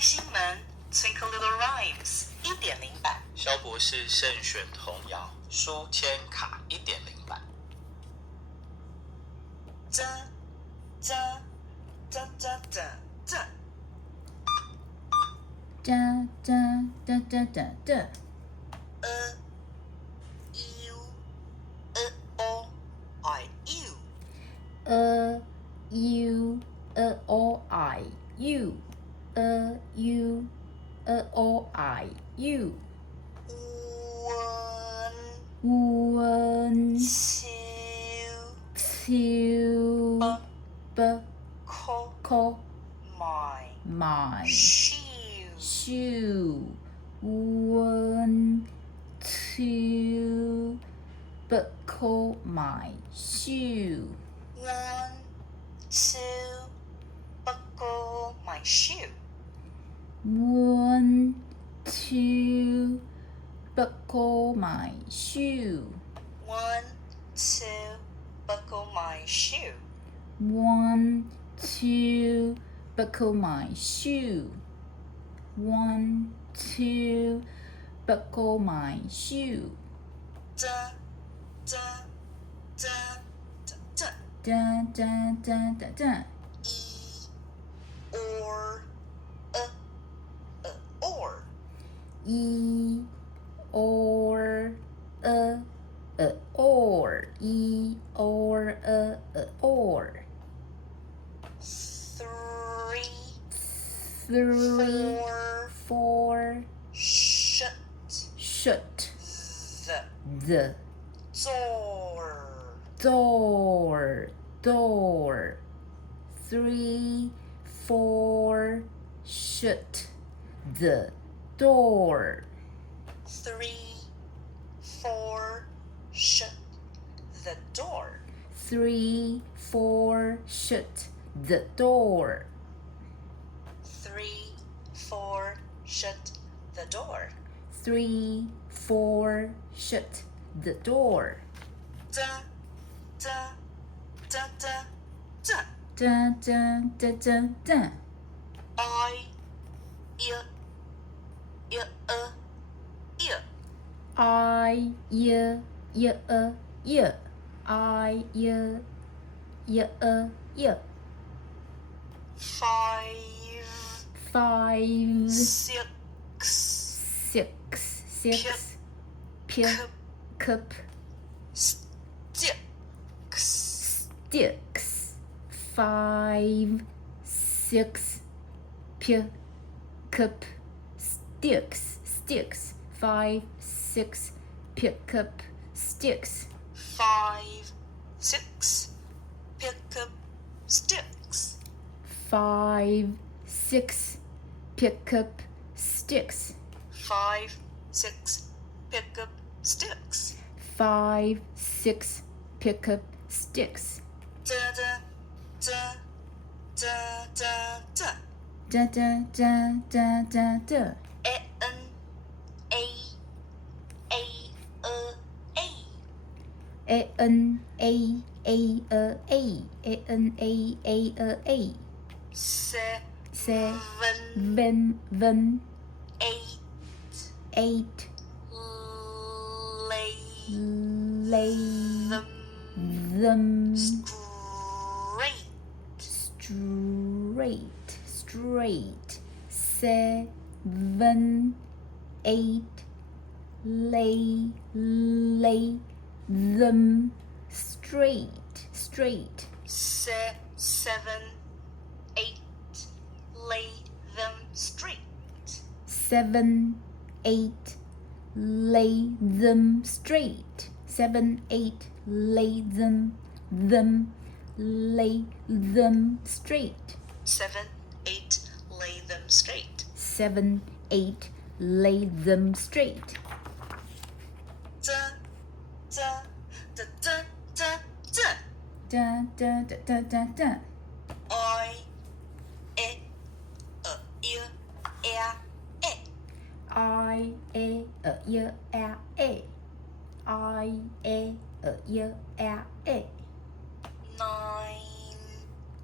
星门 Twinkle Little Rhymes 1.0版，萧博士慎选童谣书签卡1.0版。这这这这这这这这这这这这you o I you you o I you you o I you 温秋不可买shoe 温秋不可買 shoe 1 2 不可買 shoe 1 2不可買 shoe 1 2不可買 shoe 1 2不可買 shoe 1 2不可買 shoe 這這這這這這or or or or 3 4 shut the door 3 4 shut the door 3 4 shut the door 3 4 shut the door 3 4 shut the door 3 4 shut the door 这这这这这这 I I five 6 cup sticks 5 6 cup sticks 5 6 pick up sticks 5 6 pick up sticks 5 6 pick up sticks 5 6 pick up sticks 5 6 pick up sticks 这这这这这这这 an seven 8 lay them straight 7 8 lay them straight 7 8 lay them straight 7 8 lay them straight 7 8 lay them straight 7 8 lay them straight 7 8 lay them straight 这这这这这这这 I I a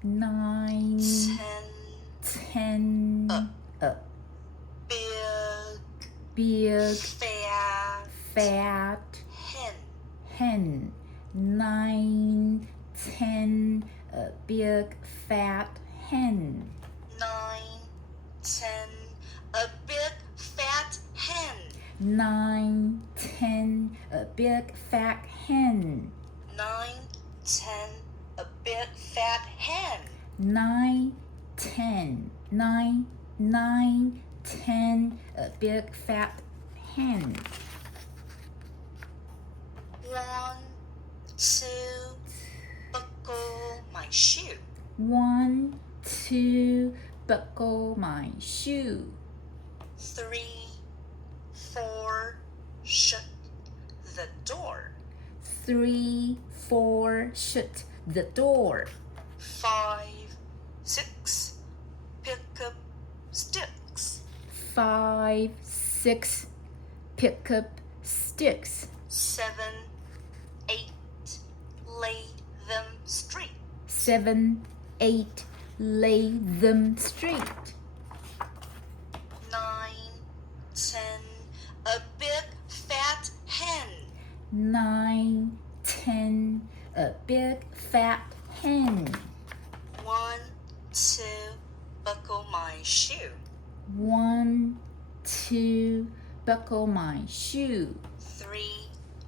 nine 10 big fat fat hen. hen. 9, 10, a big fat hen. 9, 10, a big fat hen. 9, 10, a big fat hen. 9, 10, a big fat hen. 9, 10, 9, 9, 10, a big fat hen. 1, 2, buckle my shoe. 1, 2, buckle my shoe. 3, 4, shut the door. 3, 4, shut the door. 5, 6, pick up sticks. 5, 6, pick up sticks. 7, 8, lay them straight. 7, 8, lay them straight. 9, 10, a big fat hen. 9, 10, a big fat hen. 1, 2, buckle my shoe. 1, 2, buckle my shoe. 3,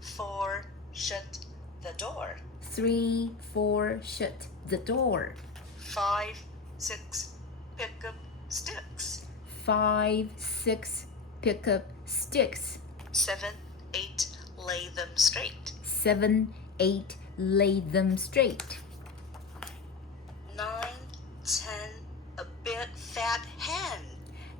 4, shut the door. 3, 4, shut the door. 5, 6, pick up sticks. 5, 6, pick up sticks. 7, 8, lay them straight. 7, 8, lay them straight. 9, 10, a big fat hen.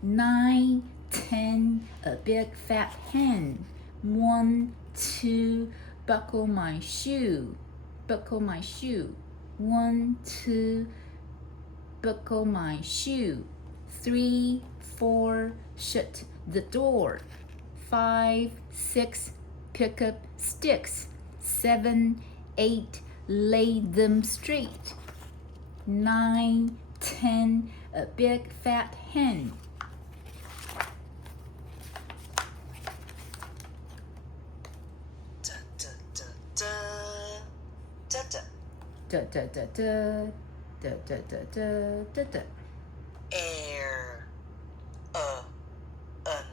9, 10, a big fat hen. 1, 2, buckle my shoe. Buckle my shoe. 1, 2, buckle my shoe. 3, 4, shut the door. 5, 6, pick up sticks. 7, 8, lay them straight. 9, 10, a big fat hen. Da da da da da da. Da da da da da da da da da da. Air, an,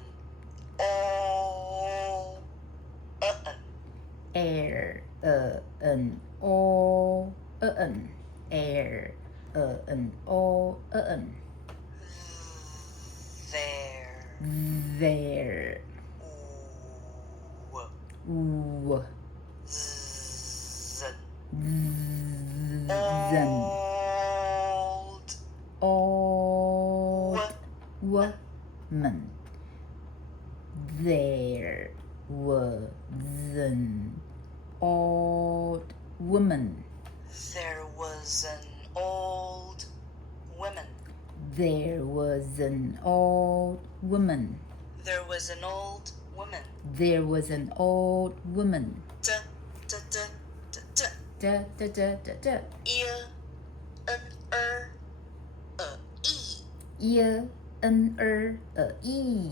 o, an. Air, an, o, an. Air, an, o, an. There, There, w, w, zn, then, old, old woman. There was an old woman. there was an old woman. There was an old woman. There was an old woman. There was an old woman. Da da da da da. Da da da da da. Ear, an, e. Ear, an, e.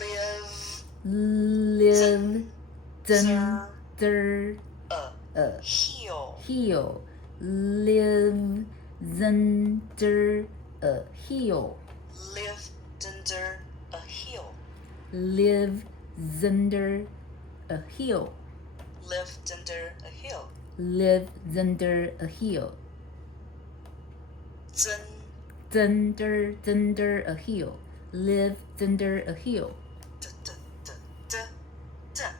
Live, Live, dun, der, heel. heel. Live, under a hill. Live under a hill. Live under a hill. Lived under a hill. Live under a hill. Zun, Under a hill. Live under a hill. da da da da da.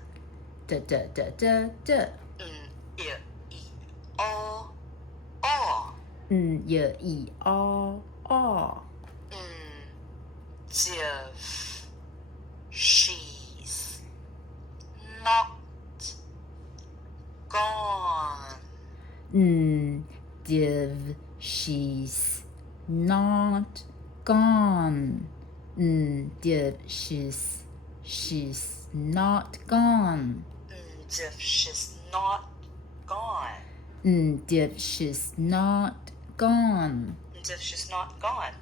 Da da da da da. I, o, o. Yeah, e, ah, ah. Div, she's not gone. Div, she's not gone. Div, she's not gone. Div, she's not gone. Div, she's not gone. Div, she's not gone.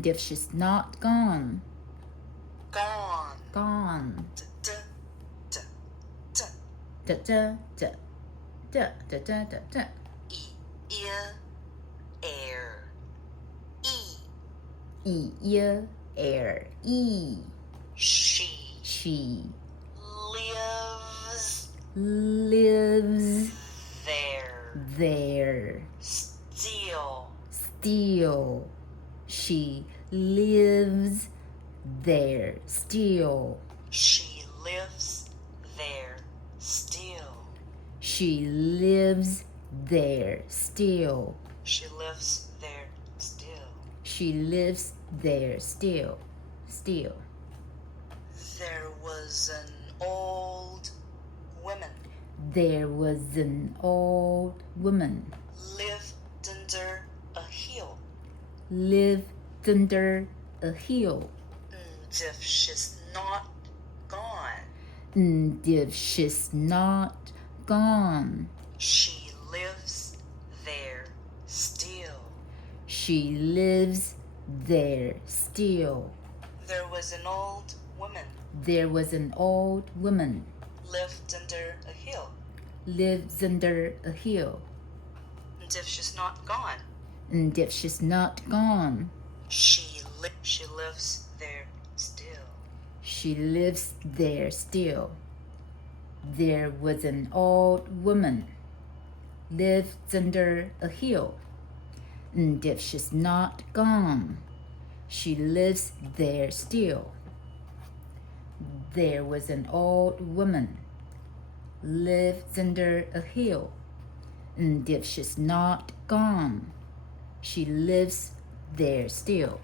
Div, she's not gone. gone, gone. d d d Da da da da da da da da. ear, air, air, e. she She lives there. still. She lives there still. She lives there still. She lives there still. She lives there still. She lives there still. There was an old woman There was an old woman lived under a hill. lived under a hill. And if she's not gone, And if she's not gone, she lives there still. she lives there still. There was an old woman There was an old woman lived under a hill. lives under a hill. And if she's not gone, And if she's not gone, she lives there still. she lives there still. There was an old woman lives under a hill. And if she's not gone, she lives there still. There was an old woman lives under a hill. And if she's not gone, she lives there still.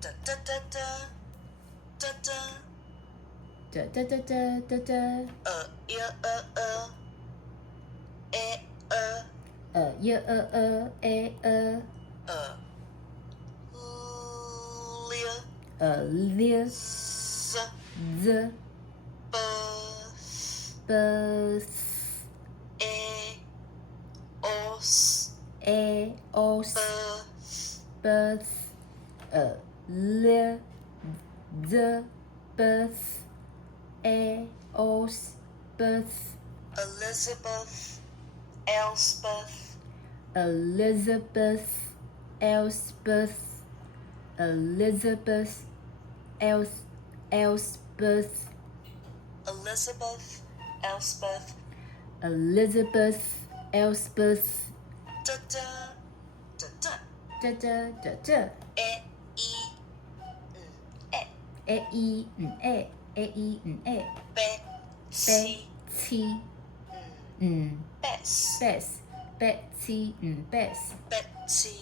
Da da da da da da. Da da da da da da. Yeah Yeah Live z the bus os bus live the bus os bus Elizabeth, Elspeth, Elspeth Elspeth Elizabeth, Elspeth, Elspeth da da da da, da da da da Betsy, Bess, Betsy Bess Betsy,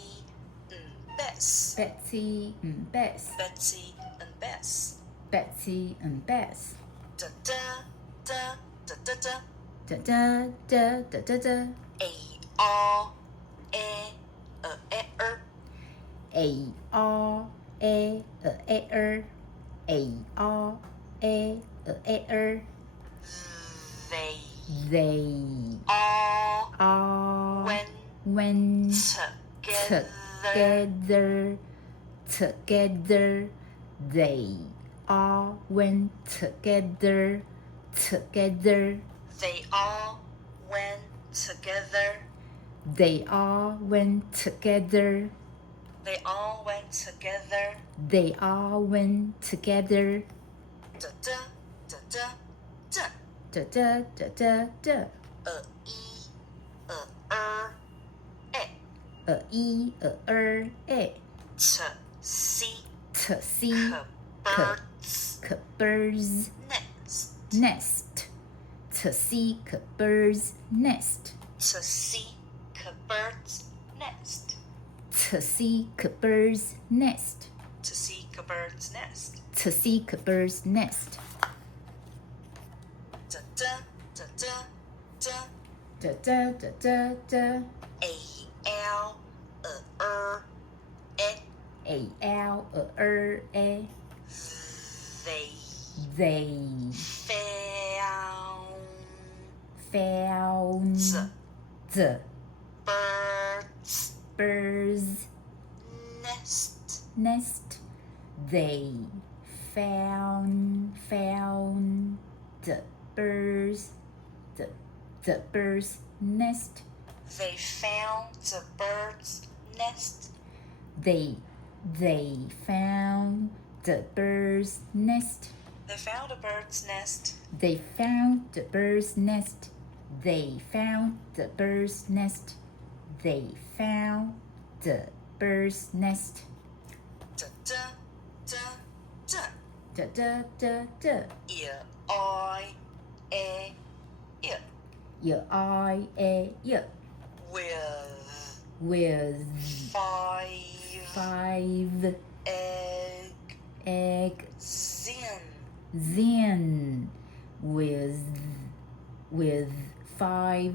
Bess, Betsy Bess Betsy and Bess, Betsy and Bess da da da da da da, da da da da da da A R they all went went together together they all went together they all went together they all went together they all went together they all went together da da da da da da da da da da e to see bird's nest to see bird's nest to see bird's nest to see bird's nest to see bird's nest to see bird's nest da da da da da da da da da da Al they found the birds bird's nest. They found the bird's nest. They found the bird's nest. They found the bird's nest. They found a bird's nest. They found the bird's nest. They found the bird's nest. They found the bird's nest. Da da da da. Da da da da. E-I-A-E. With five eggs in. With 5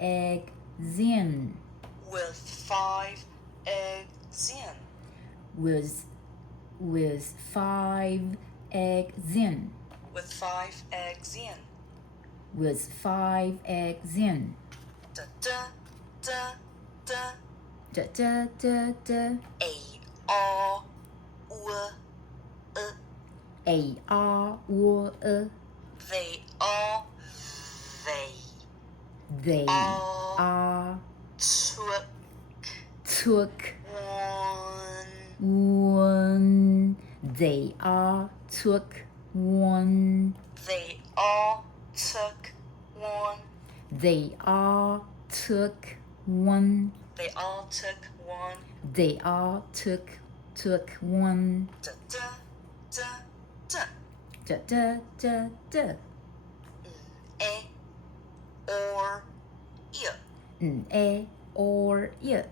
eggs in. With 5 eggs in. With 5 eggs in. With 5 eggs in. With 5 eggs in. Da da da da. Da da da da. A-R-W-E. They are took one. They all took one. They all took one. They all took one. They all took one. They all took one. Da da da da. Da da da da. A or I. A or I.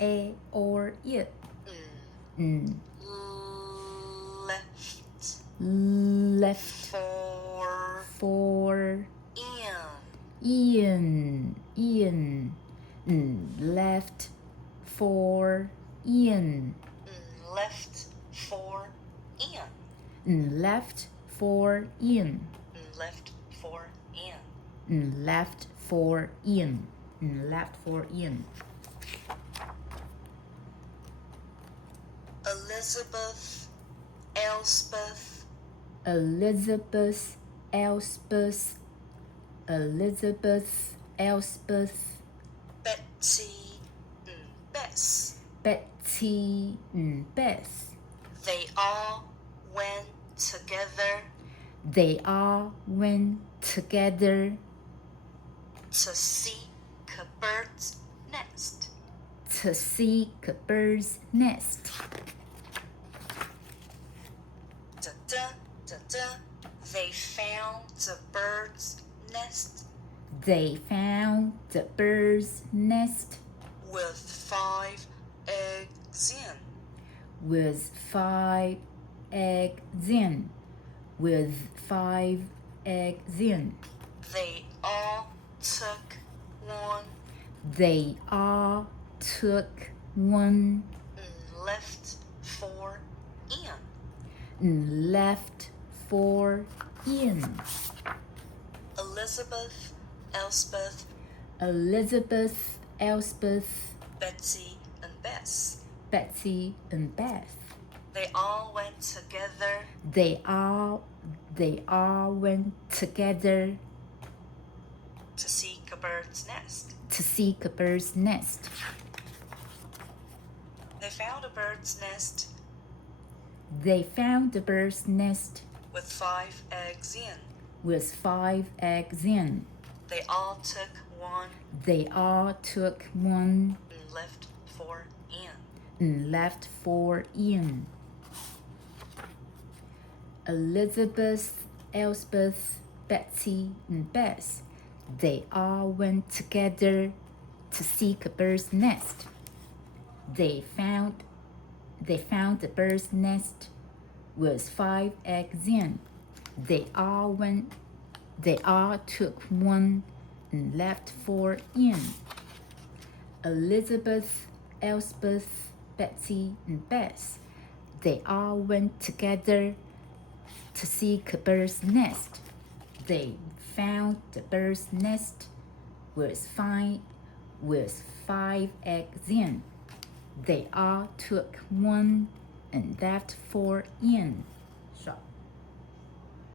A or I. Left. Left For in. Left for in. Left for in. Left for in. Left for in. Left for in. Left for in. Elizabeth, Elspeth, Elizabeth, Elspeth, Elizabeth, Elspeth, Betsy, Bess. Betsy, Bess. They all went together They all went together to seek a bird's nest. to seek a bird's nest. Da da da da. They found the bird's nest They found the bird's nest with 5 eggs in. with 5 eggs in. With 5 eggs in. They all took one They all took one and left for in. left for in. Elizabeth, Elspeth, Elizabeth, Elspeth, Betsy, and Bess. Betsy, and Bess. They all went together They all went together to seek a bird's nest. to seek a bird's nest. They found a bird's nest They found the bird's nest with 5 eggs in. with 5 eggs in. They all took one They all took one and left for in. and left 4 in. Elizabeth, Elspeth, Betsy, and Bess. They all went together to seek a bird's nest. They found the bird's nest with 5 eggs in. They all took one and left 4 in. Elizabeth, Elspeth, Betsy, and Bess. They all went together to seek a bird's nest. They found the bird's nest with 5 eggs in. They all took one and left 4 in. 爽。